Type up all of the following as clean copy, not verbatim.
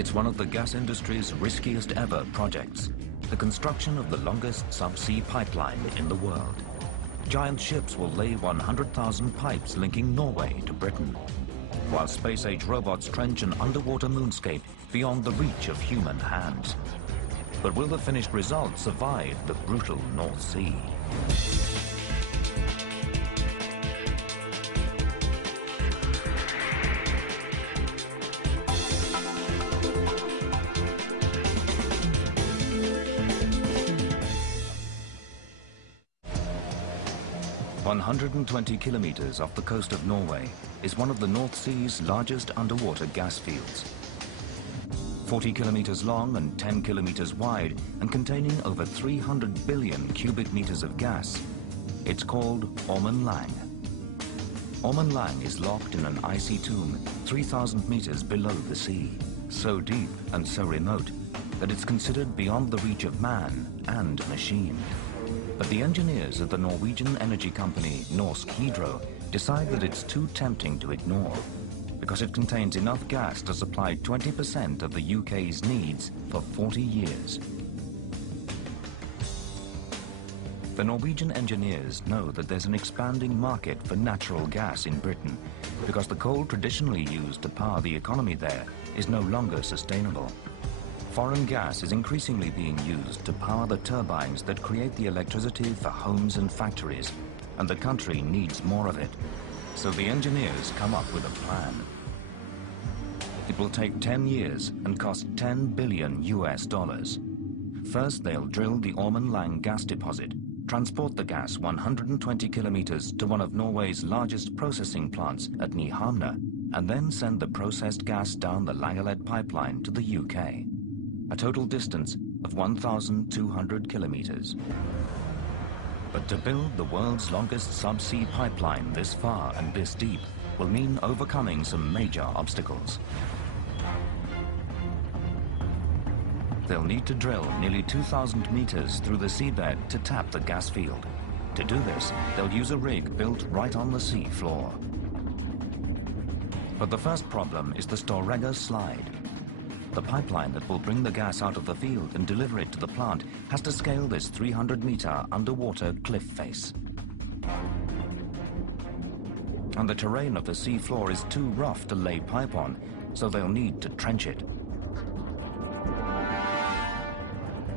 It's one of the gas industry's riskiest ever projects, the construction of the longest subsea pipeline in the world. Giant ships will lay 100,000 pipes linking Norway to Britain, while space-age robots trench an underwater moonscape beyond the reach of human hands. But will the finished result survive the brutal North Sea? One 120 kilometers off the coast of Norway is one of the North Sea's largest underwater gas fields. 40 kilometers long and 10 kilometers wide and containing over 300 billion cubic meters of gas. It's called Ormen Lange. Ormen Lange is locked in an icy tomb 3,000 meters below the sea, so deep and so remote that it's considered beyond the reach of man and machine. But the engineers at the Norwegian energy company Norsk Hydro decide that it's too tempting to ignore, because it contains enough gas to supply 20% of the UK's needs for 40 years. The Norwegian engineers know that there's an expanding market for natural gas in Britain, because the coal traditionally used to power the economy there is no longer sustainable. Foreign gas is increasingly being used to power the turbines that create the electricity for homes and factories, and the country needs more of it. So the engineers come up with a plan. It will take 10 years and cost $10 billion US. First, they'll drill the Ormen Lange gas deposit, transport the gas 120 kilometers to one of Norway's largest processing plants at Nyhamna, and then send the processed gas down the Langelet pipeline to the UK. A total distance of 1,200 kilometers. But to build the world's longest subsea pipeline this far and this deep will mean overcoming some major obstacles. They'll need to drill nearly 2,000 meters through the seabed to tap the gas field. To do this, they'll use a rig built right on the sea floor. But the first problem is the Storegga slide. The pipeline that will bring the gas out of the field and deliver it to the plant has to scale this 300-meter underwater cliff face. And the terrain of the sea floor is too rough to lay pipe on, so they'll need to trench it.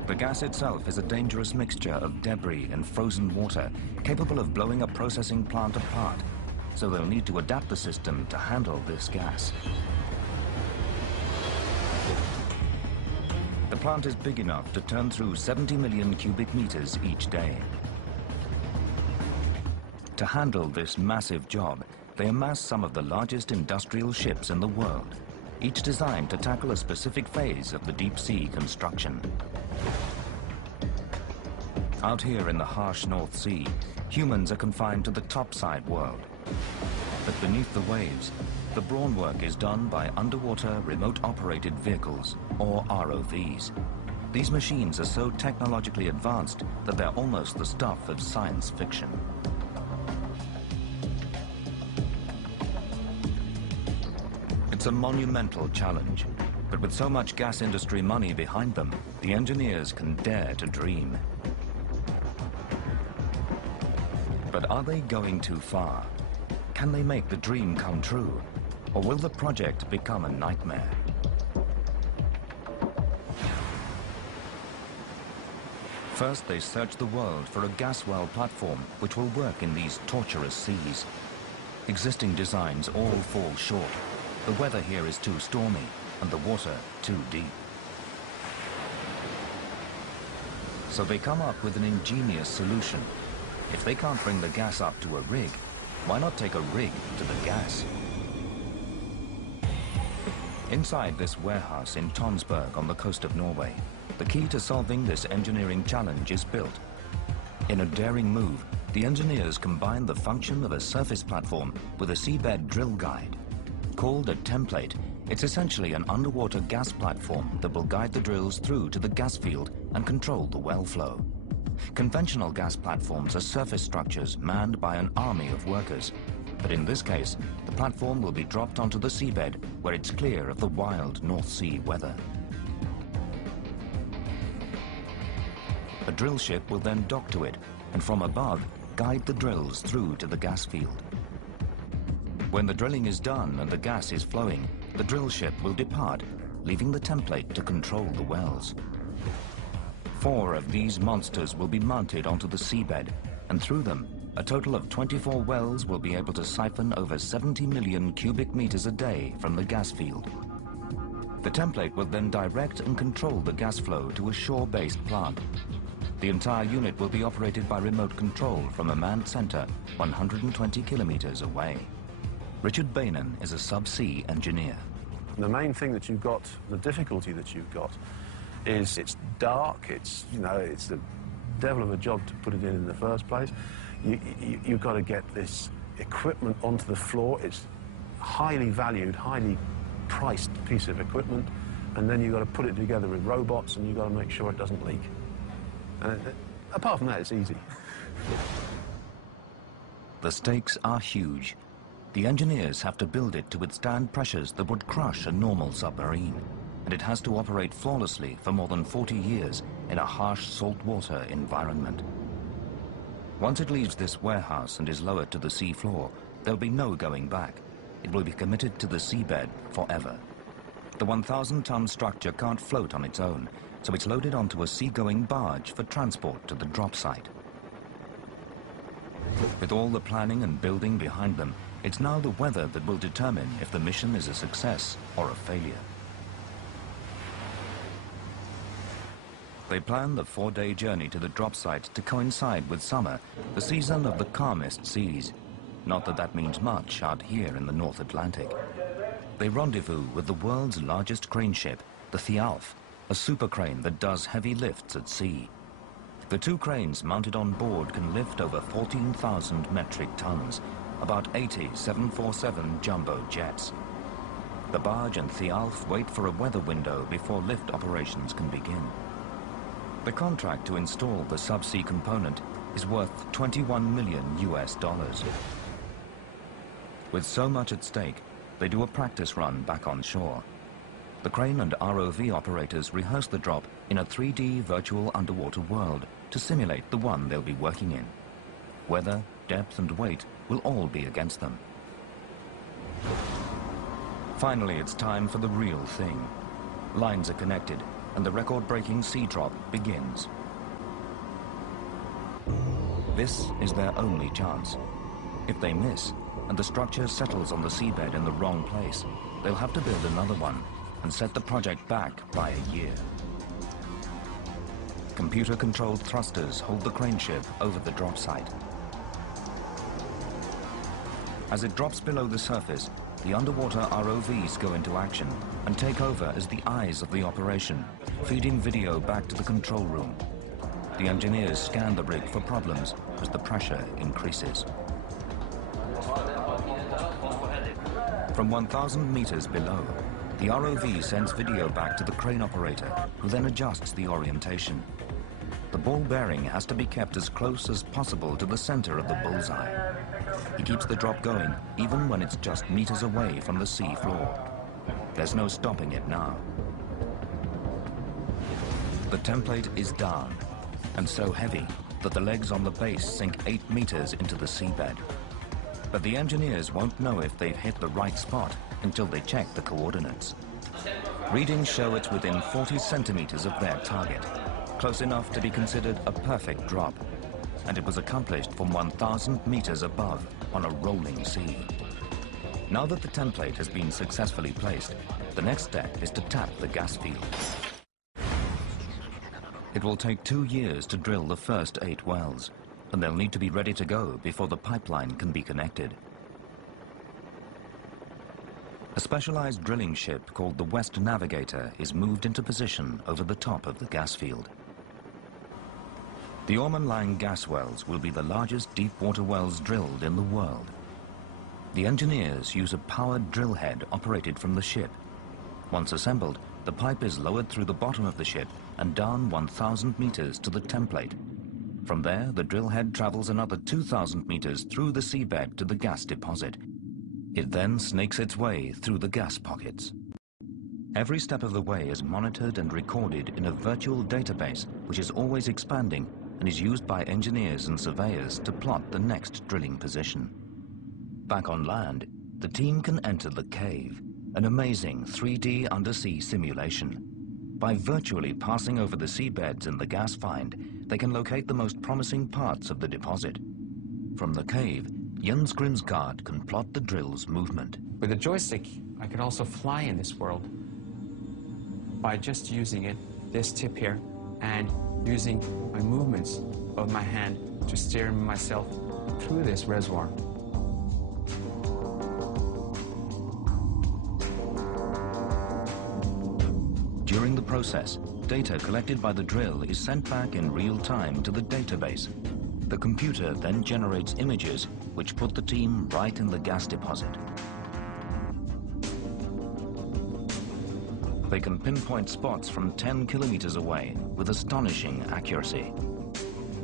The gas itself is a dangerous mixture of debris and frozen water, capable of blowing a processing plant apart, so they'll need to adapt the system to handle this gas. The plant is big enough to turn through 70 million cubic meters each day. To handle this massive job, they amass some of the largest industrial ships in the world, each designed to tackle a specific phase of the deep sea construction. Out here in the harsh North Sea, humans are confined to the topside world. But beneath the waves, the brawn work is done by underwater remote-operated vehicles, or ROVs. These machines are so technologically advanced that they're almost the stuff of science fiction. It's a monumental challenge, but with so much gas industry money behind them, the engineers can dare to dream. But are they going too far? Can they make the dream come true? Or will the project become a nightmare? First, they search the world for a gas well platform which will work in these torturous seas. Existing designs all fall short. The weather here is too stormy and the water too deep. So they come up with an ingenious solution. If they can't bring the gas up to a rig, why not take a rig to the gas? Inside this warehouse in Tonsberg on the coast of Norway, the key to solving this engineering challenge is built. In a daring move, the engineers combine the function of a surface platform with a seabed drill guide. Called a template, it's essentially an underwater gas platform that will guide the drills through to the gas field and control the well flow. Conventional gas platforms are surface structures manned by an army of workers. But in this case, the platform will be dropped onto the seabed where it's clear of the wild North Sea weather. A drill ship will then dock to it and from above guide the drills through to the gas field. When the drilling is done and the gas is flowing, the drill ship will depart, leaving the template to control the wells. 4 of these monsters will be mounted onto the seabed, and through them, a total of 24 wells will be able to siphon over 70 million cubic meters a day from the gas field. The template will then direct and control the gas flow to a shore-based plant. The entire unit will be operated by remote control from a manned center 120 kilometers away. Richard Bainan is a subsea engineer. The main thing that you've got, the difficulty that you've got, is it's dark, it's the devil of a job to put it in the first place. You've got to get this equipment onto the floor. It's highly valued, highly priced piece of equipment, and then you've got to put it together with robots, and you've got to make sure it doesn't leak. And apart from that, it's easy. The stakes are huge. The engineers have to build it to withstand pressures that would crush a normal submarine, and it has to operate flawlessly for more than 40 years in a harsh saltwater environment. Once it leaves this warehouse and is lowered to the sea floor, there'll be no going back. It will be committed to the seabed forever. The 1,000-ton structure can't float on its own, so it's loaded onto a seagoing barge for transport to the drop site. With all the planning and building behind them, it's now the weather that will determine if the mission is a success or a failure. They plan the 4-day journey to the drop site to coincide with summer, the season of the calmest seas. Not that that means much out here in the North Atlantic. They rendezvous with the world's largest crane ship, the Thialf, a super crane that does heavy lifts at sea. The 2 cranes mounted on board can lift over 14,000 metric tons, about 80 747 jumbo jets. The barge and Thialf wait for a weather window before lift operations can begin. The contract to install the subsea component is worth $21 million US. With so much at stake, they do a practice run back on shore. The crane and ROV operators rehearse the drop in a 3D virtual underwater world to simulate the one they'll be working in. Weather, depth and weight will all be against them. Finally, it's time for the real thing. Lines are connected, and the record-breaking sea drop begins. This is their only chance. If they miss, and the structure settles on the seabed in the wrong place, they'll have to build another one and set the project back by a year. Computer-controlled thrusters hold the crane ship over the drop site. As it drops below the surface, the underwater ROVs go into action and take over as the eyes of the operation, feeding video back to the control room. The engineers scan the rig for problems as the pressure increases. From 1,000 meters below, the ROV sends video back to the crane operator, who then adjusts the orientation. The ball bearing has to be kept as close as possible to the center of the bullseye. He keeps the drop going, even when it's just meters away from the sea floor. There's no stopping it now. The template is down, and so heavy that the legs on the base sink 8 meters into the seabed. But the engineers won't know if they've hit the right spot until they check the coordinates. Readings show it's within 40 centimeters of their target, close enough to be considered a perfect drop. And it was accomplished from 1,000 meters above on a rolling sea. Now that the template has been successfully placed, the next step is to tap the gas field. It will take 2 years to drill the first 8 wells, and they'll need to be ready to go before the pipeline can be connected. A specialized drilling ship called the West Navigator is moved into position over the top of the gas field. The Ormonline gas wells will be the largest deep-water wells drilled in the world. The engineers use a powered drill head operated from the ship. Once assembled, the pipe is lowered through the bottom of the ship and down 1,000 meters to the template. From there, the drill head travels another 2,000 meters through the seabed to the gas deposit. It then snakes its way through the gas pockets. Every step of the way is monitored and recorded in a virtual database which is always expanding and is used by engineers and surveyors to plot the next drilling position. Back on land, the team can enter the cave, an amazing 3D undersea simulation. By virtually passing over the seabeds in the gas find, they can locate the most promising parts of the deposit. From the cave, Jens Grimsgaard can plot the drill's movement. With a joystick, I can also fly in this world by just using it, this tip here, and using my movements of my hand to steer myself through this reservoir. During the process, data collected by the drill is sent back in real time to the database. The computer then generates images which put the team right in the gas deposit. They can pinpoint spots from 10 kilometers away with astonishing accuracy.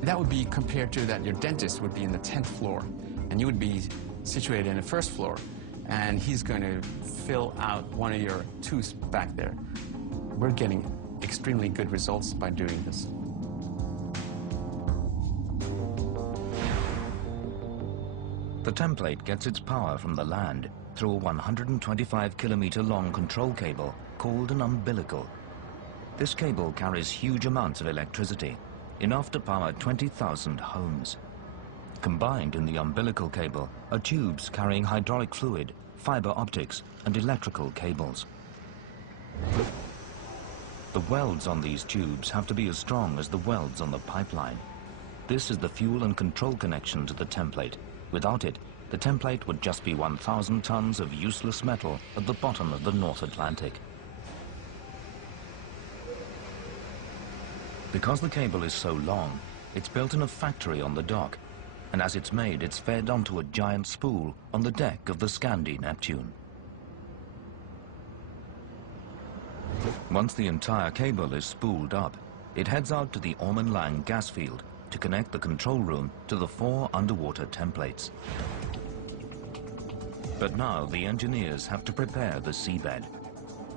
That would be compared to that your dentist would be in the 10th floor, and you would be situated in the first floor, and he's going to fill out one of your tooths back there. We're getting extremely good results by doing this. The template gets its power from the land through a 125-kilometer long control cable called an umbilical. This cable carries huge amounts of electricity, enough to power 20,000 homes. Combined in the umbilical cable are tubes carrying hydraulic fluid, fiber optics, and electrical cables. The welds on these tubes have to be as strong as the welds on the pipeline. This is the fuel and control connection to the template. Without it, the template would just be 1,000 tons of useless metal at the bottom of the North Atlantic. Because the cable is so long, it's built in a factory on the dock, and as it's made, it's fed onto a giant spool on the deck of the Scandi Neptune. Once the entire cable is spooled up, it heads out to the Ormen Lange gas field to connect the control room to the 4 underwater templates. But now the engineers have to prepare the seabed.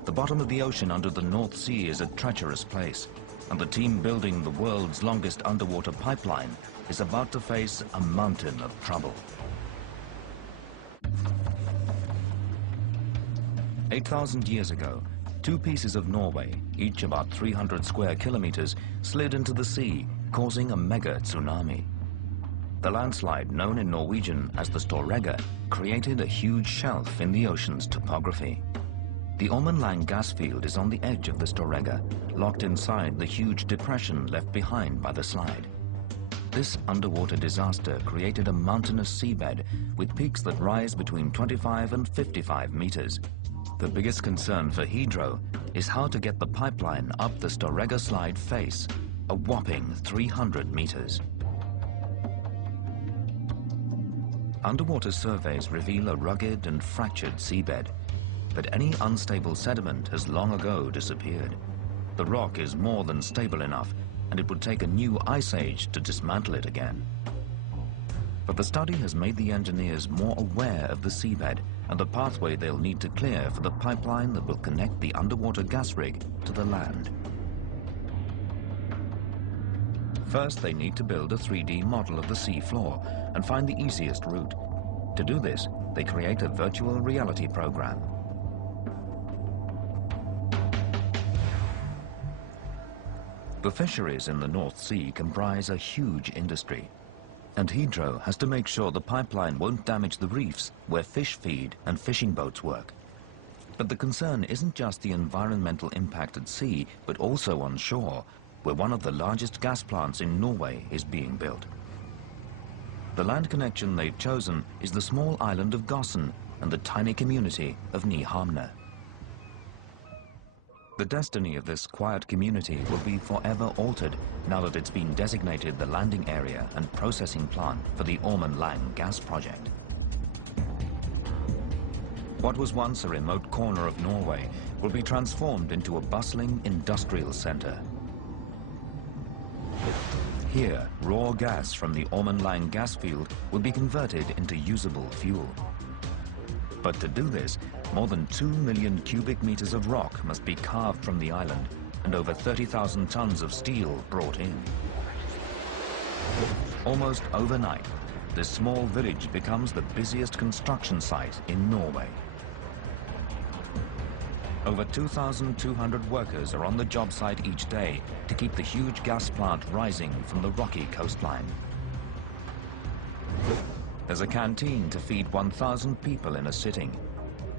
The bottom of the ocean under the North Sea is a treacherous place, and the team building the world's longest underwater pipeline is about to face a mountain of trouble. 8,000 years ago, 2 pieces of Norway, each about 300 square kilometers, slid into the sea, causing a mega tsunami. The landslide, known in Norwegian as the Storegga, created a huge shelf in the ocean's topography. The Ormen Lange gas field is on the edge of the Storegga, locked inside the huge depression left behind by the slide. This underwater disaster created a mountainous seabed with peaks that rise between 25 and 55 meters. The biggest concern for Hydro is how to get the pipeline up the Storegga slide face, a whopping 300 meters. Underwater surveys reveal a rugged and fractured seabed, but any unstable sediment has long ago disappeared. The rock is more than stable enough, and it would take a new ice age to dismantle it again. But the study has made the engineers more aware of the seabed and the pathway they'll need to clear for the pipeline that will connect the underwater gas rig to the land. First, they need to build a 3D model of the sea floor and find the easiest route. To do this, they create a virtual reality program. The fisheries in the North Sea comprise a huge industry, and Hydro has to make sure the pipeline won't damage the reefs where fish feed and fishing boats work. But the concern isn't just the environmental impact at sea, but also on shore, where one of the largest gas plants in Norway is being built. The land connection they've chosen is the small island of Gossen and the tiny community of Nyhamna. The destiny of this quiet community will be forever altered now that it's been designated the landing area and processing plant for the Ormen Lange gas project. What was once a remote corner of Norway will be transformed into a bustling industrial center. Here, raw gas from the Ormenlange gas field will be converted into usable fuel. But to do this, more than 2 million cubic meters of rock must be carved from the island and over 30,000 tons of steel brought in. Almost overnight, this small village becomes the busiest construction site in Norway. Over 2,200 workers are on the job site each day to keep the huge gas plant rising from the rocky coastline. There's a canteen to feed 1,000 people in a sitting.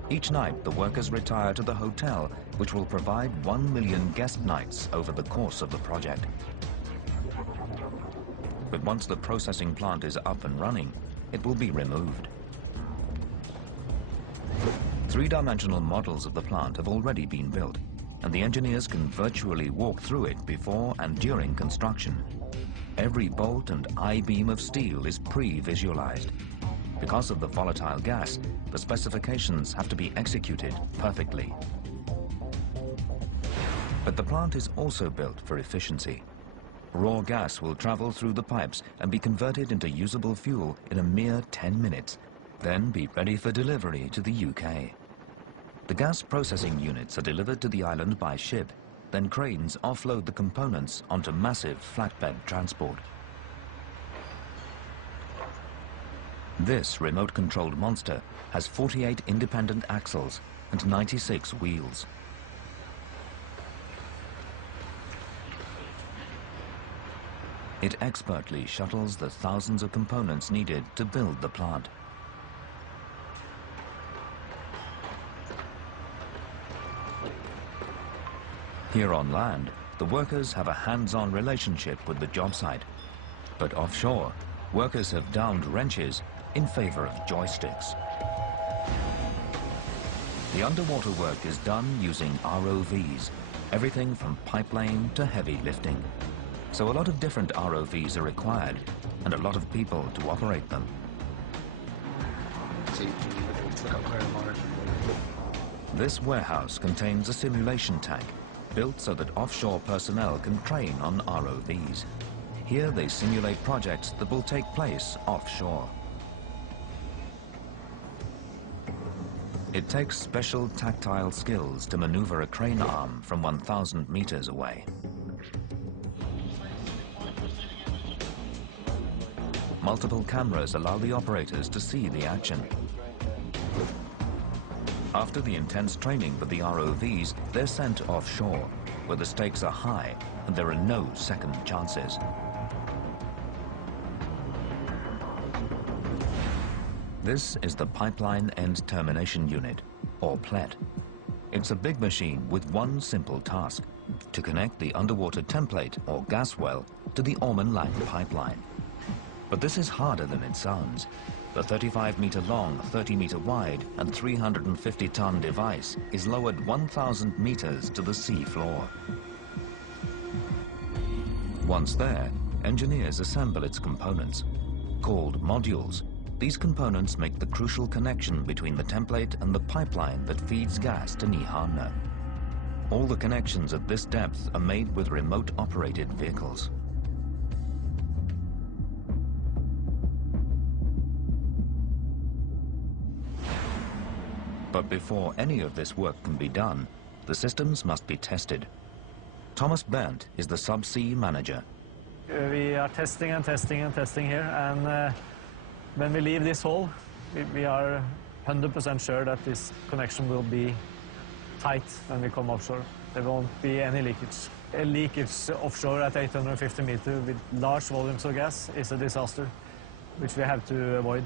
Each night, the workers retire to the hotel, which will provide 1 million guest nights over the course of the project. But once the processing plant is up and running, it will be removed. Three-dimensional models of the plant have already been built, and the engineers can virtually walk through it before and during construction. Every bolt and I-beam of steel is pre-visualized. Because of the volatile gas, the specifications have to be executed perfectly. But the plant is also built for efficiency. Raw gas will travel through the pipes and be converted into usable fuel in a mere 10 minutes, then be ready for delivery to the UK. The gas processing units are delivered to the island by ship, then cranes offload the components onto massive flatbed transport. This remote-controlled monster has 48 independent axles and 96 wheels. It expertly shuttles the thousands of components needed to build the plant. Here on land, the workers have a hands-on relationship with the job site. But offshore, workers have downed wrenches in favor of joysticks. The underwater work is done using ROVs, everything from pipelaying to heavy lifting. So a lot of different ROVs are required, and a lot of people to operate them. This warehouse contains a simulation tank, built so that offshore personnel can train on ROVs. Here they simulate projects that will take place offshore. It takes special tactile skills to maneuver a crane arm from 1,000 meters away. Multiple cameras allow the operators to see the action. After the intense training with the ROVs, they're sent offshore, where the stakes are high and there are no second chances. This is the Pipeline End Termination Unit, or PLET. It's a big machine with one simple task: to connect the underwater template, or gas well, to the Ormenlange pipeline. But this is harder than it sounds. The 35-meter long, 30-meter wide, and 350-ton device is lowered 1,000 meters to the sea floor. Once there, engineers assemble its components. Called modules, these components make the crucial connection between the template and the pipeline that feeds gas to Nyhamna. All the connections at this depth are made with remote-operated vehicles. But before any of this work can be done, the systems must be tested. Thomas Berndt is the subsea manager. We are testing and testing and testing here, and when we leave this hole, we are 100% sure that this connection will be tight when we come offshore. There won't be any leakage. A leakage offshore at 850 meters with large volumes of gas is a disaster, which we have to avoid.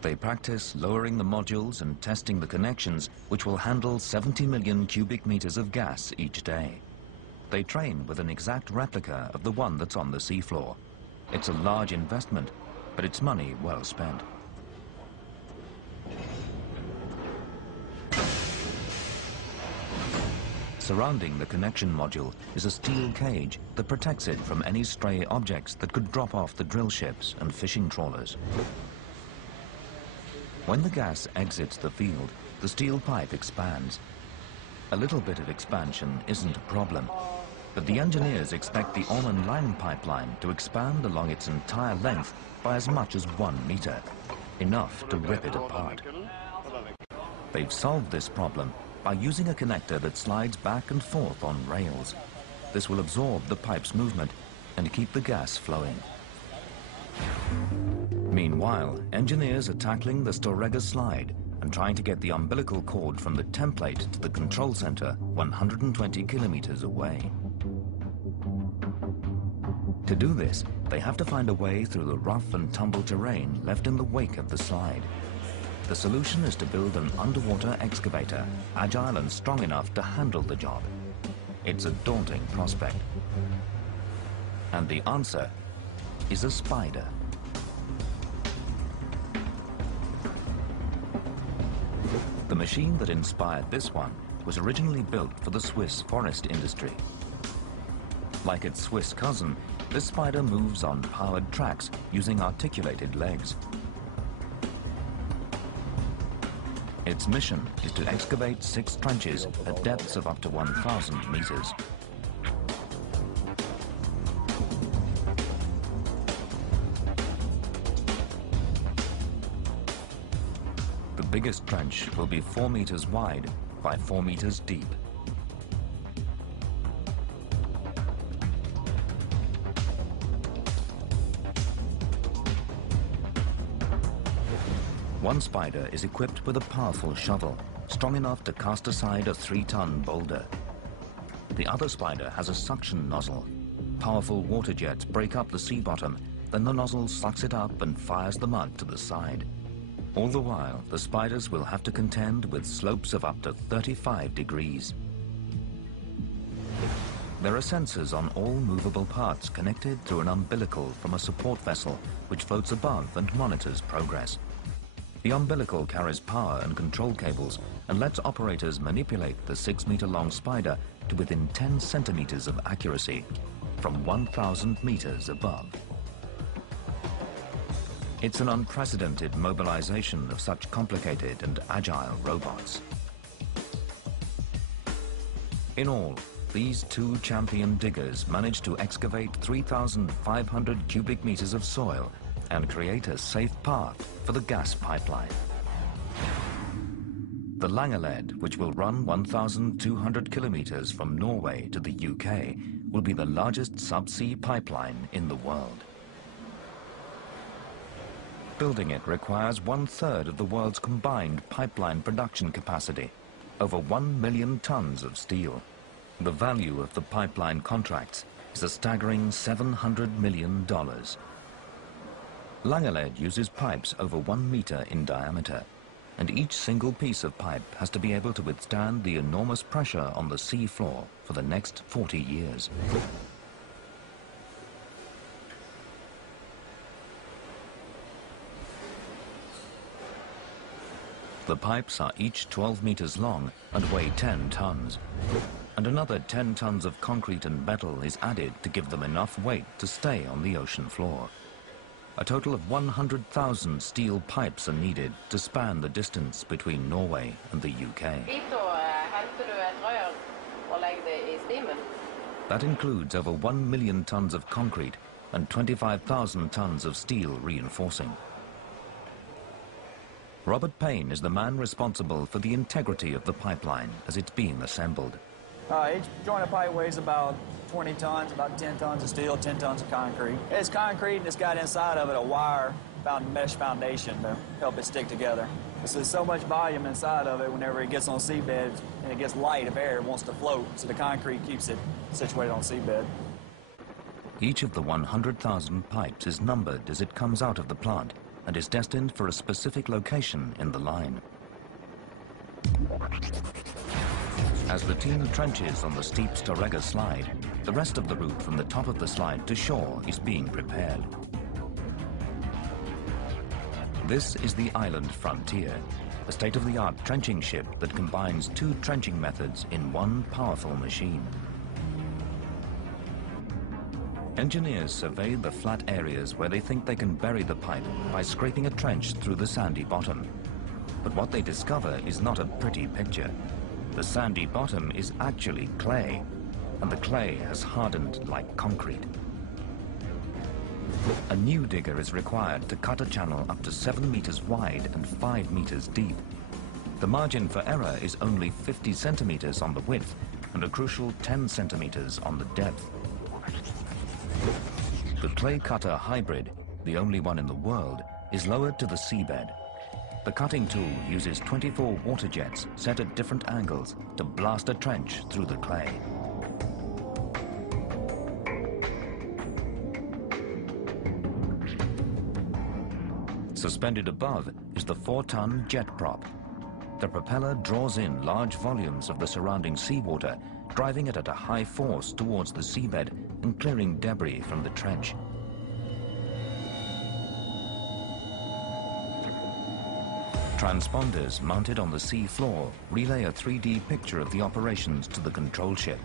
They practice lowering the modules and testing the connections, which will handle 70 million cubic meters of gas each day. They train with an exact replica of the one that's on the seafloor. It's a large investment, but it's money well spent. Surrounding the connection module is a steel cage that protects it from any stray objects that could drop off the drill ships and fishing trawlers. When the gas exits the field, the steel pipe expands. A little bit of expansion isn't a problem, But the engineers expect the Orman Lang pipeline to expand along its entire length by as much as 1 meter, enough to rip it apart. They've solved this problem by using a connector that slides back and forth on rails. This will absorb the pipe's movement and keep the gas flowing. Meanwhile, engineers are tackling the Storegga slide and trying to get the umbilical cord from the template to the control center 120 kilometers away. To do this, they have to find a way through the rough and tumble terrain left in the wake of the slide. The solution is to build an underwater excavator, agile and strong enough to handle the job. It's a daunting prospect. And the answer is a spider. The machine that inspired this one was originally built for the Swiss forest industry. Like its Swiss cousin, this spider moves on powered tracks using articulated legs. Its mission is to excavate 6 trenches at depths of up to 1,000 meters. The biggest trench will be 4 meters wide by 4 meters deep. One spider is equipped with a powerful shovel, strong enough to cast aside a 3-ton boulder. The other spider has a suction nozzle. Powerful water jets break up the sea bottom, then the nozzle sucks it up and fires the mud to the side. All the while, the spiders will have to contend with slopes of up to 35 degrees. There are sensors on all movable parts connected through an umbilical from a support vessel which floats above and monitors progress. The umbilical carries power and control cables and lets operators manipulate the 6-meter-long spider to within 10 centimeters of accuracy, from 1,000 meters above. It's an unprecedented mobilization of such complicated and agile robots. In all, these 2 champion diggers managed to excavate 3,500 cubic meters of soil and create a safe path for the gas pipeline. The Langeled, which will run 1,200 kilometers from Norway to the UK, will be the largest subsea pipeline in the world. Building it requires 1/3 of the world's combined pipeline production capacity, over 1 million tons of steel. The value of the pipeline contracts is a staggering $700 million. Langeled uses pipes over 1 meter in diameter, and each single piece of pipe has to be able to withstand the enormous pressure on the sea floor for the next 40 years. The pipes are each 12 meters long and weigh 10 tons. And another 10 tons of concrete and metal is added to give them enough weight to stay on the ocean floor. A total of 100,000 steel pipes are needed to span the distance between Norway and the UK. That includes over 1 million tons of concrete and 25,000 tons of steel reinforcing. Robert Payne is the man responsible for the integrity of the pipeline as it's being assembled. Each joint of pipe weighs about 20 tons, about 10 tons of steel, 10 tons of concrete. It's concrete and it's got inside of it a wire mesh foundation to help it stick together. There's so much volume inside of it whenever it gets on seabed and it gets light of air, it wants to float, so the concrete keeps it situated on seabed. Each of the 100,000 pipes is numbered as it comes out of the plant and is destined for a specific location in the line. As the team trenches on the steep Storegga slide, the rest of the route from the top of the slide to shore is being prepared. This is the Island Frontier, a state-of-the-art trenching ship that combines 2 trenching methods in one powerful machine. Engineers survey the flat areas where they think they can bury the pipe by scraping a trench through the sandy bottom. But what they discover is not a pretty picture. The sandy bottom is actually clay. and the clay has hardened like concrete. A new digger is required to cut a channel up to 7 meters wide and 5 meters deep. The margin for error is only 50 centimeters on the width and a crucial 10 centimeters on the depth. The clay cutter hybrid, the only one in the world, is lowered to the seabed. The cutting tool uses 24 water jets set at different angles to blast a trench through the clay. Suspended above is the 4-ton jet prop. The propeller draws in large volumes of the surrounding seawater, driving it at a high force towards the seabed and clearing debris from the trench. Transponders mounted on the sea floor relay a 3D picture of the operations to the control ship.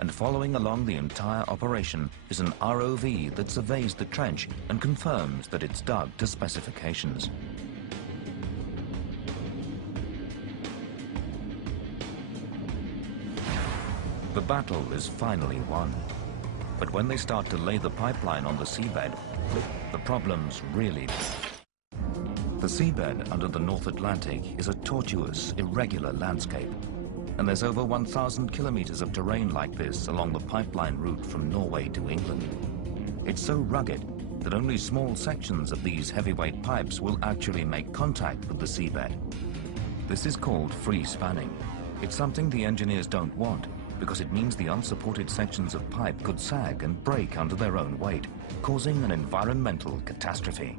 And following along the entire operation is an ROV that surveys the trench and confirms that it's dug to specifications. The battle is finally won. But when they start to lay the pipeline on the seabed, the problems really... The seabed under the North Atlantic is a tortuous, irregular landscape. And there's over 1,000 kilometers of terrain like this along the pipeline route from Norway to England. It's so rugged that only small sections of these heavyweight pipes will actually make contact with the seabed. This is called free spanning. It's something the engineers don't want, because it means the unsupported sections of pipe could sag and break under their own weight, causing an environmental catastrophe.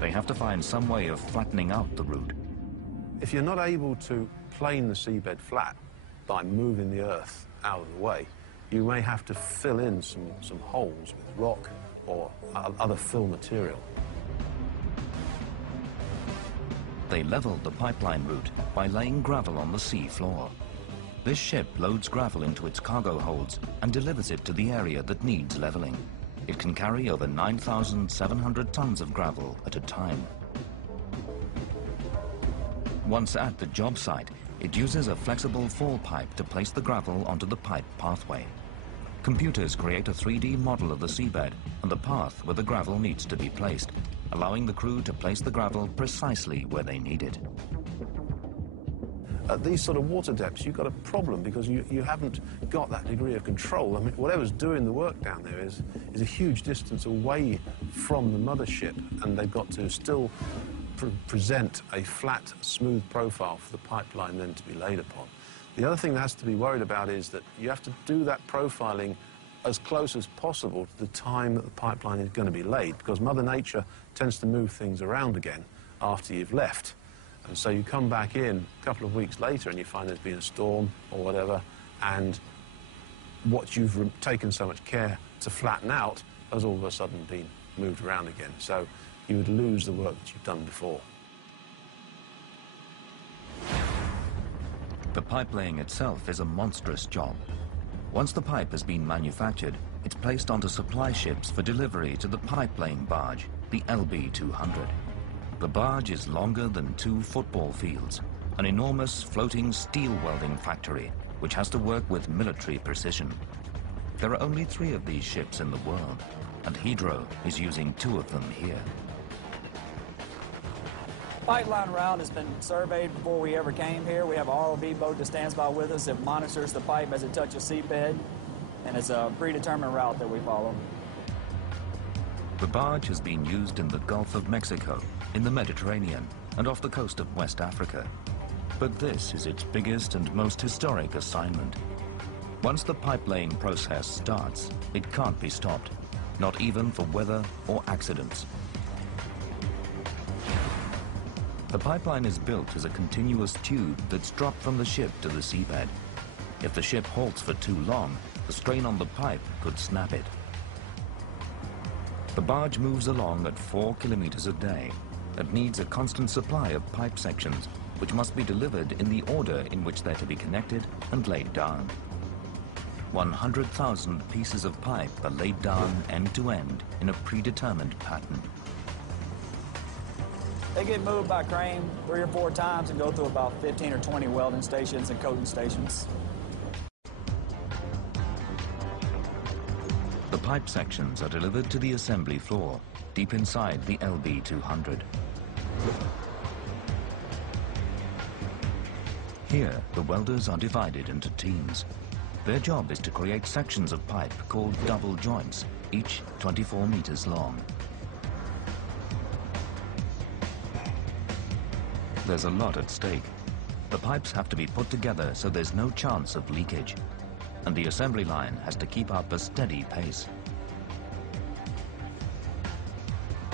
They have to find some way of flattening out the route. If you're not able to plane the seabed flat by moving the earth out of the way, you may have to fill in some holes with rock or other fill material. They leveled the pipeline route by laying gravel on the sea floor. This ship loads gravel into its cargo holds and delivers it to the area that needs leveling. It can carry over 9,700 tons of gravel at a time. Once at the job site, it uses a flexible fall pipe to place the gravel onto the pipe pathway. Computers create a 3D model of the seabed and the path where the gravel needs to be placed, allowing the crew to place the gravel precisely where they need it. At these sort of water depths, you've got a problem because you haven't got that degree of control. I mean, whatever's doing the work down there is a huge distance away from the mothership, and they've got to still present a flat, smooth profile for the pipeline then to be laid upon. The other thing that has to be worried about is that you have to do that profiling as close as possible to the time that the pipeline is going to be laid, because Mother Nature tends to move things around again after you've left. And so you come back in a couple of weeks later and you find there's been a storm or whatever, and what you've taken so much care to flatten out has all of a sudden been moved around again. So you would lose the work that you've done before. The pipe laying itself is a monstrous job. Once the pipe has been manufactured, it's placed onto supply ships for delivery to the pipe laying barge, the LB-200. The barge is longer than 2 football fields, an enormous floating steel welding factory, which has to work with military precision. There are only 3 of these ships in the world, and Hydro is using 2 of them here. Pipeline route has been surveyed before we ever came here. We have an ROV boat that stands by with us. It monitors the pipe as it touches seabed, and it's a predetermined route that we follow. The barge has been used in the Gulf of Mexico, in the Mediterranean, and off the coast of West Africa. But this is its biggest and most historic assignment. Once the pipe laying process starts, it can't be stopped, not even for weather or accidents. The pipeline is built as a continuous tube that's dropped from the ship to the seabed. If the ship halts for too long, the strain on the pipe could snap it. The barge moves along at 4 kilometers a day and needs a constant supply of pipe sections, which must be delivered in the order in which they're to be connected and laid down. 100,000 pieces of pipe are laid down end to end in a predetermined pattern. They get moved by crane 3 or 4 times and go through about 15 or 20 welding stations and coating stations. pipe sections are delivered to the assembly floor, deep inside the LB200. Here, the welders are divided into teams. Their job is to create sections of pipe called double joints, each 24 meters long. There's a lot at stake. The pipes have to be put together so there's no chance of leakage, and the assembly line has to keep up a steady pace.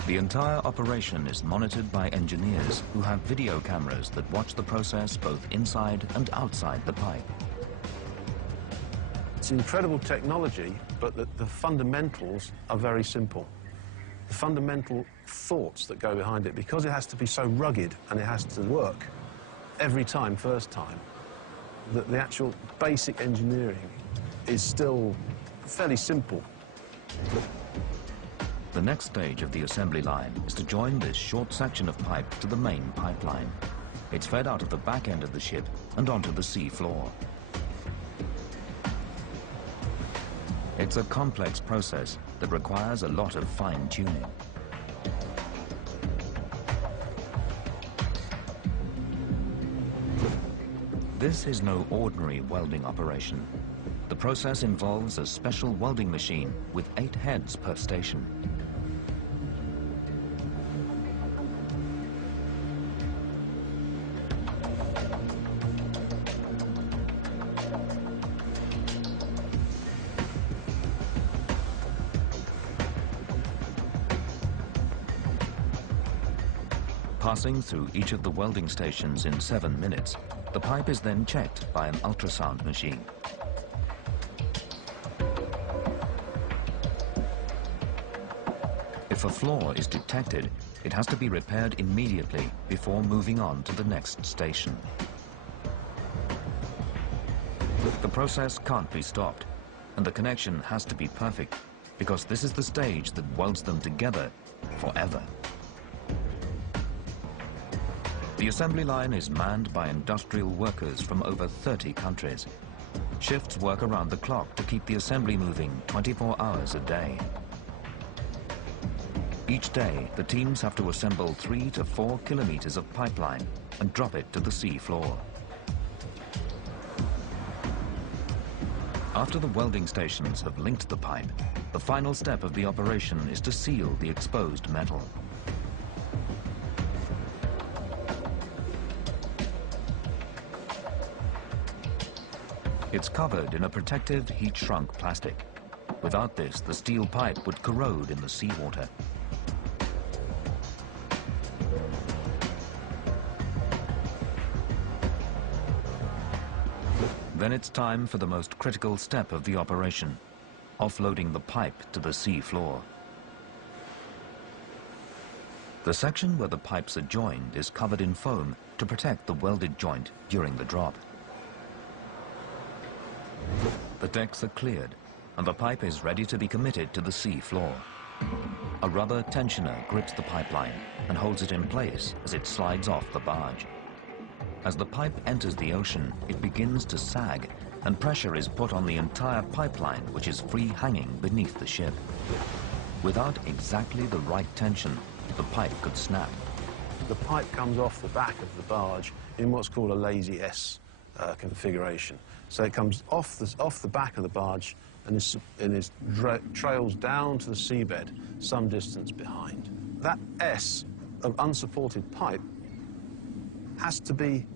The entire operation is monitored by engineers who have video cameras that watch the process both inside and outside the pipe. It's incredible technology, but the fundamentals are very simple. The fundamental thoughts that go behind it, because it has to be so rugged and it has to work every time, first time, that the actual basic engineering is still fairly simple. The next stage of the assembly line is to join this short section of pipe to the main pipeline. It's fed out of the back end of the ship and onto the sea floor. It's a complex process that requires a lot of fine-tuning. This is no ordinary welding operation. The process involves a special welding machine with 8 heads per station. Passing through each of the welding stations in 7 minutes, the pipe is then checked by an ultrasound machine. If a flaw is detected, it has to be repaired immediately before moving on to the next station. The process can't be stopped, and the connection has to be perfect, because this is the stage that welds them together forever. The assembly line is manned by industrial workers from over 30 countries. Shifts work around the clock to keep the assembly moving 24 hours a day. Each day, the teams have to assemble 3 to 4 kilometers of pipeline and drop it to the sea floor. After the welding stations have linked the pipe, the final step of the operation is to seal the exposed metal. It's covered in a protective heat-shrunk plastic. Without this, the steel pipe would corrode in the seawater. Then it's time for the most critical step of the operation, offloading the pipe to the sea floor. The section where the pipes are joined is covered in foam to protect the welded joint during the drop. The decks are cleared, and the pipe is ready to be committed to the sea floor. A rubber tensioner grips the pipeline and holds it in place as it slides off the barge. As the pipe enters the ocean, it begins to sag, and pressure is put on the entire pipeline, which is free hanging beneath the ship. Without exactly the right tension, the pipe could snap. The pipe comes off the back of the barge in what's called a lazy S configuration. So it comes off the back of the barge and trails down to the seabed some distance behind. That S of unsupported pipe has to be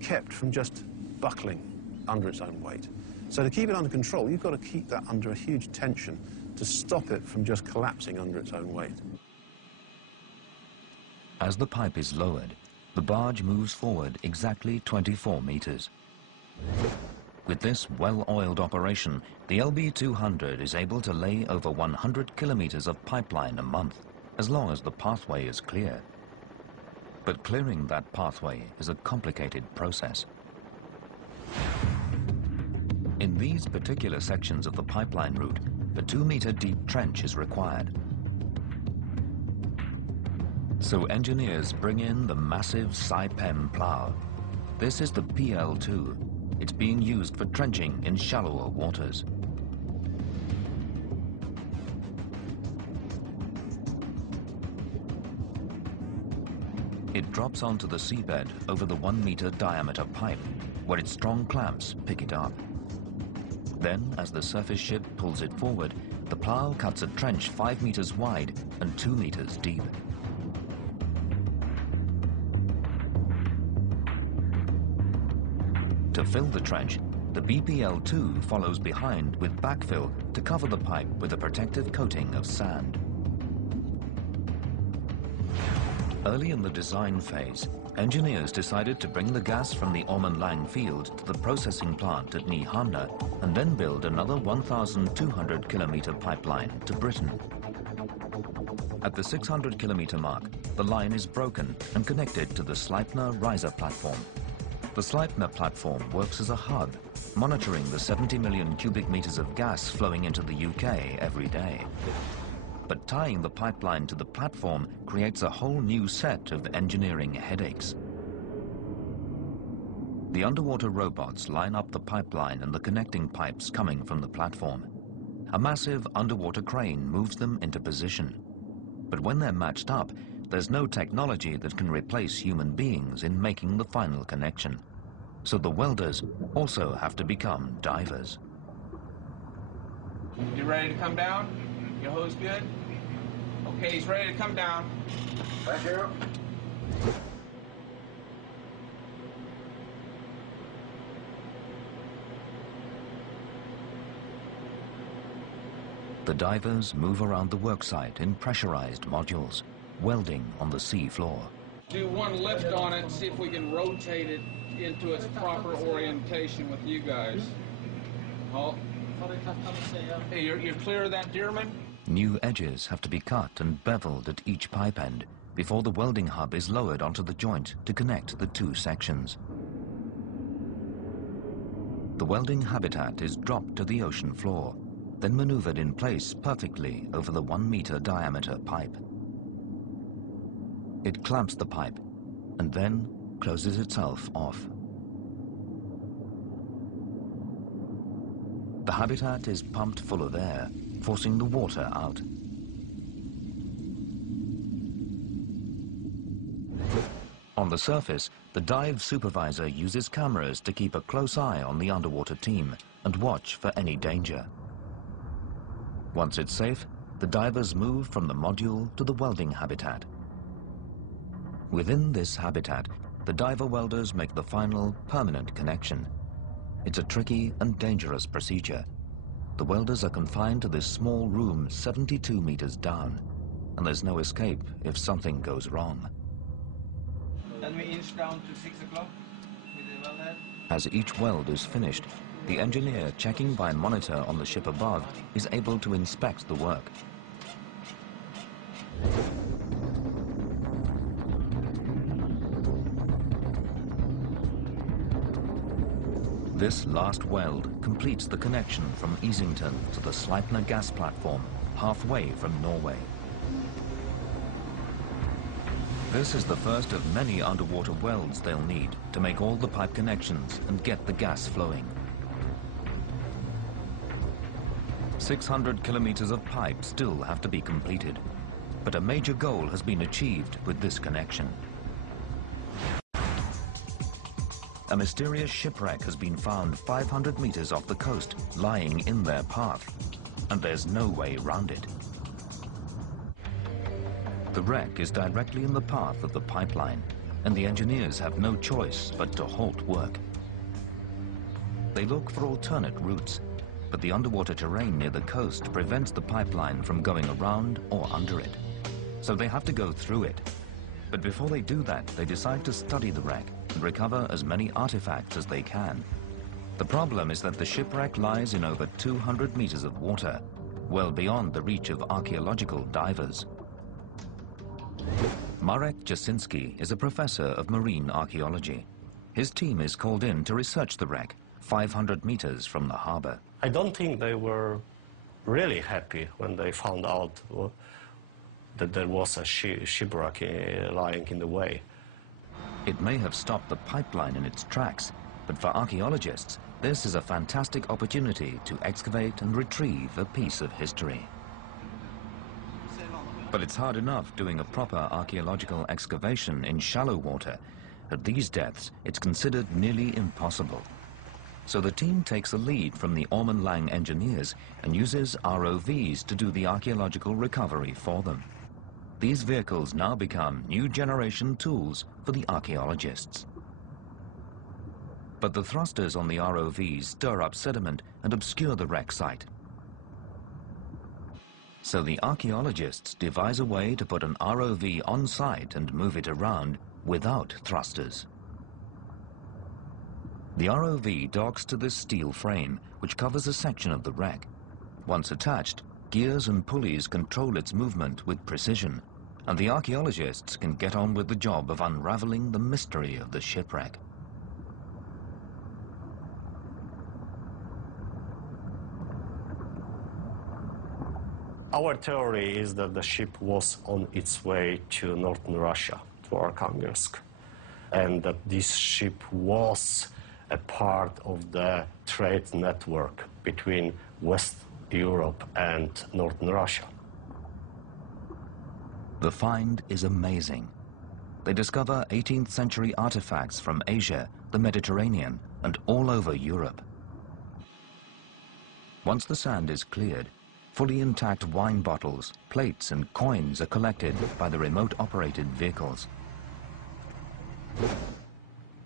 kept from just buckling under its own weight. So to keep it under control, you've got to keep that under a huge tension to stop it from just collapsing under its own weight. As the pipe is lowered, the barge moves forward exactly 24 meters. With this well-oiled operation, the LB200 is able to lay over 100 kilometers of pipeline a month, as long as the pathway is clear. But clearing that pathway is a complicated process. In these particular sections of the pipeline route, a 2-meter deep trench is required. So engineers bring in the massive Saipem plow. This is the PL2. It's being used for trenching in shallower waters. It drops onto the seabed over the 1-meter diameter pipe, where its strong clamps pick it up. Then, as the surface ship pulls it forward, the plow cuts a trench 5 meters wide and 2 meters deep. To fill the trench, the BPL-2 follows behind with backfill to cover the pipe with a protective coating of sand. Early in the design phase, engineers decided to bring the gas from the Ormen Lange field to the processing plant at Nyhamna and then build another 1,200-kilometer pipeline to Britain. At the 600-kilometer mark, the line is broken and connected to the Sleipner riser platform. The Sleipner platform works as a hub, monitoring the 70 million cubic meters of gas flowing into the UK every day. But tying the pipeline to the platform creates a whole new set of engineering headaches. The underwater robots line up the pipeline and the connecting pipes coming from the platform. A massive underwater crane moves them into position. But when they're matched up, there's no technology that can replace human beings in making the final connection. So the welders also have to become divers. You ready to come down? Your hose good? Okay, he's ready to come down. Thank you. The divers move around the worksite in pressurized modules, welding on the sea floor. Do one lift on it, see if we can rotate it into its proper orientation with you guys. Oh. Hey, you're clear of that, Dearman? New edges have to be cut and beveled at each pipe end before the welding hub is lowered onto the joint to connect the two sections. The welding habitat is dropped to the ocean floor, then maneuvered in place perfectly over the 1-meter diameter pipe. It clamps the pipe and then closes itself off. The habitat is pumped full of air, forcing the water out. On the surface, the dive supervisor uses cameras to keep a close eye on the underwater team and watch for any danger. Once it's safe, the divers move from the module to the welding habitat. Within this habitat, the diver welders make the final permanent connection. It's a tricky and dangerous procedure. The welders are confined to this small room 72 meters down, and there's no escape if something goes wrong. Then we inch down to 6 o'clock with the weld head. As each weld is finished, the engineer checking by monitor on the ship above is able to inspect the work. This last weld completes the connection from Easington to the Sleipner gas platform, halfway from Norway. This is the first of many underwater welds they'll need to make all the pipe connections and get the gas flowing. 600 kilometers of pipe still have to be completed, but a major goal has been achieved with this connection. A mysterious shipwreck has been found 500 meters off the coast, lying in their path, and there's no way around it. The wreck is directly in the path of the pipeline, and the engineers have no choice but to halt work. They look for alternate routes, but the underwater terrain near the coast prevents the pipeline from going around or under it. So they have to go through it. But before they do that, they decide to study the wreck and recover as many artifacts as they can. The problem is that the shipwreck lies in over 200 meters of water, well beyond the reach of archaeological divers. Marek Jasinski is a professor of marine archaeology. His team is called in to research the wreck 500 meters from the harbor. I don't think they were really happy when they found out that there was a shipwreck lying in the way. It may have stopped the pipeline in its tracks, but for archaeologists, this is a fantastic opportunity to excavate and retrieve a piece of history. But it's hard enough doing a proper archaeological excavation in shallow water. At these depths, it's considered nearly impossible. So the team takes the lead from the Ormen Lange engineers and uses ROVs to do the archaeological recovery for them. These vehicles now become new generation tools for the archaeologists. But the thrusters on the ROVs stir up sediment and obscure the wreck site. So the archaeologists devise a way to put an ROV on site and move it around without thrusters. The ROV docks to this steel frame, which covers a section of the wreck. Once attached, gears and pulleys control its movement with precision, and the archaeologists can get on with the job of unraveling the mystery of the shipwreck. Our theory is that the ship was on its way to northern Russia, to Arkhangelsk, and that this ship was a part of the trade network between West Europe and northern Russia. The find is amazing. They discover 18th century artifacts from Asia, the Mediterranean, and all over Europe. Once the sand is cleared, fully intact wine bottles, plates, and coins are collected by the remote-operated vehicles.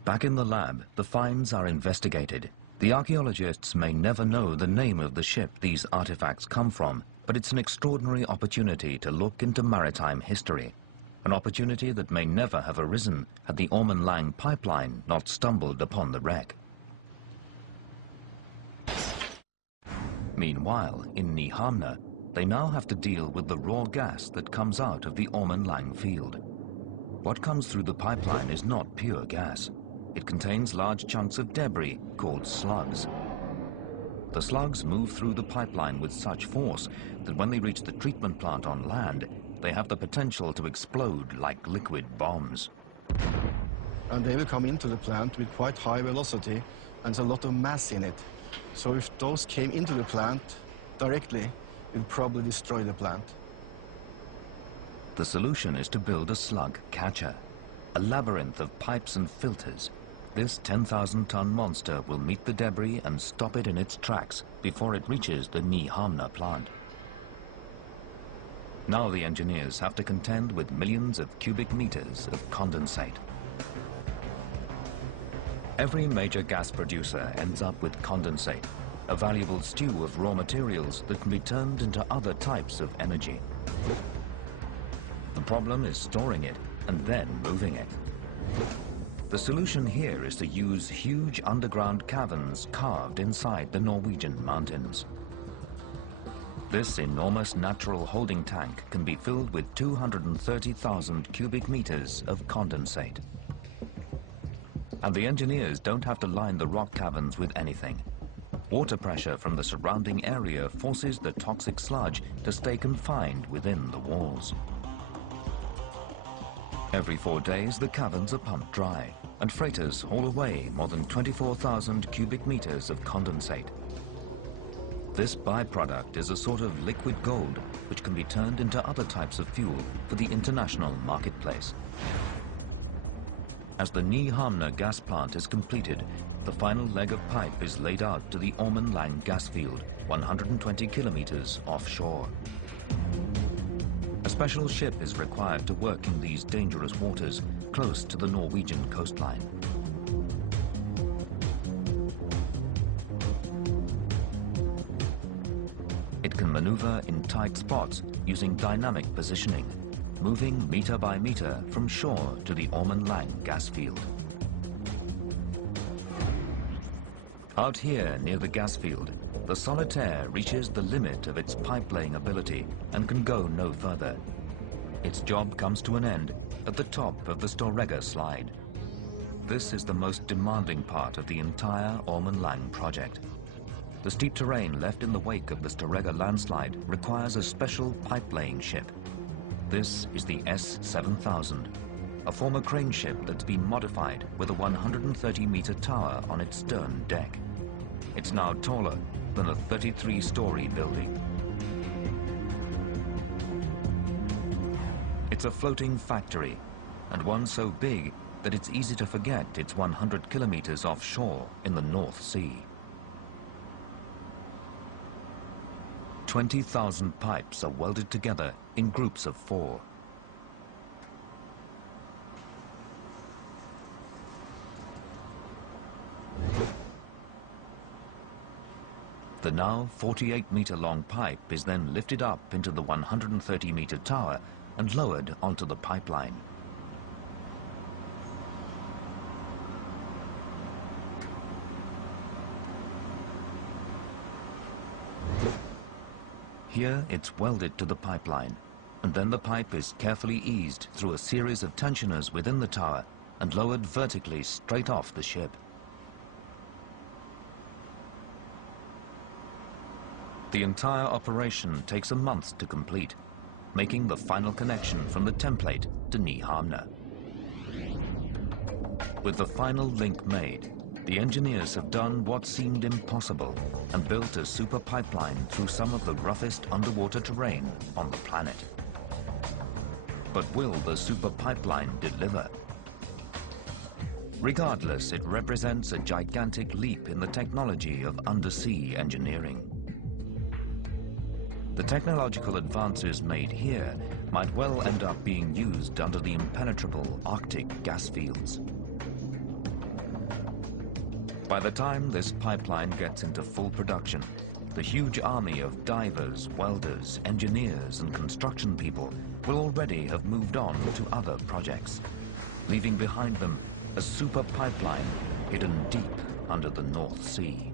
Back in the lab, the finds are investigated. The archaeologists may never know the name of the ship these artifacts come from, but it's an extraordinary opportunity to look into maritime history. An opportunity that may never have arisen had the Ormen Lange pipeline not stumbled upon the wreck. Meanwhile, in Nyhamna, they now have to deal with the raw gas that comes out of the Ormen Lange field. What comes through the pipeline is not pure gas. It contains large chunks of debris called slugs. The slugs move through the pipeline with such force that when they reach the treatment plant on land, they have the potential to explode like liquid bombs. And they will come into the plant with quite high velocity and there's a lot of mass in it. So if those came into the plant directly, it would probably destroy the plant. The solution is to build a slug catcher, a labyrinth of pipes and filters. This 10,000-ton monster will meet the debris and stop it in its tracks before it reaches the Nyhamna plant. Now the engineers have to contend with millions of cubic meters of condensate. Every major gas producer ends up with condensate, a valuable stew of raw materials that can be turned into other types of energy. The problem is storing it and then moving it. The solution here is to use huge underground caverns carved inside the Norwegian mountains. This enormous natural holding tank can be filled with 230,000 cubic meters of condensate. And the engineers don't have to line the rock caverns with anything. Water pressure from the surrounding area forces the toxic sludge to stay confined within the walls. Every 4 days, the caverns are pumped dry, and freighters haul away more than 24,000 cubic meters of condensate. This byproduct is a sort of liquid gold, which can be turned into other types of fuel for the international marketplace. As the Nyhamna gas plant is completed, the final leg of pipe is laid out to the Ormen Lange gas field, 120 kilometers offshore. A special ship is required to work in these dangerous waters close to the Norwegian coastline. It can maneuver in tight spots using dynamic positioning, moving meter by meter from shore to the Ormen Lange gas field. Out here near the gas field, the Solitaire reaches the limit of its pipe-laying ability and can go no further. Its job comes to an end at the top of the Storegga slide. This is the most demanding part of the entire Ormen Lange project. The steep terrain left in the wake of the Storegga landslide requires a special pipe-laying ship. This is the S-7000, a former crane ship that's been modified with a 130-meter tower on its stern deck. It's now taller than a 33-story building. It's a floating factory, and one so big that it's easy to forget it's 100 kilometers offshore in the North Sea. 20,000 pipes are welded together in groups of 4. The now 48-meter-long pipe is then lifted up into the 130-meter tower and lowered onto the pipeline. Here it's welded to the pipeline, and then the pipe is carefully eased through a series of tensioners within the tower and lowered vertically straight off the ship. The entire operation takes a month to complete, making the final connection from the template to Nyhamna. With the final link made, the engineers have done what seemed impossible and built a super pipeline through some of the roughest underwater terrain on the planet. But will the super pipeline deliver? Regardless, it represents a gigantic leap in the technology of undersea engineering. The technological advances made here might well end up being used under the impenetrable Arctic gas fields. By the time this pipeline gets into full production, the huge army of divers, welders, engineers, and construction people will already have moved on to other projects, leaving behind them a super pipeline hidden deep under the North Sea.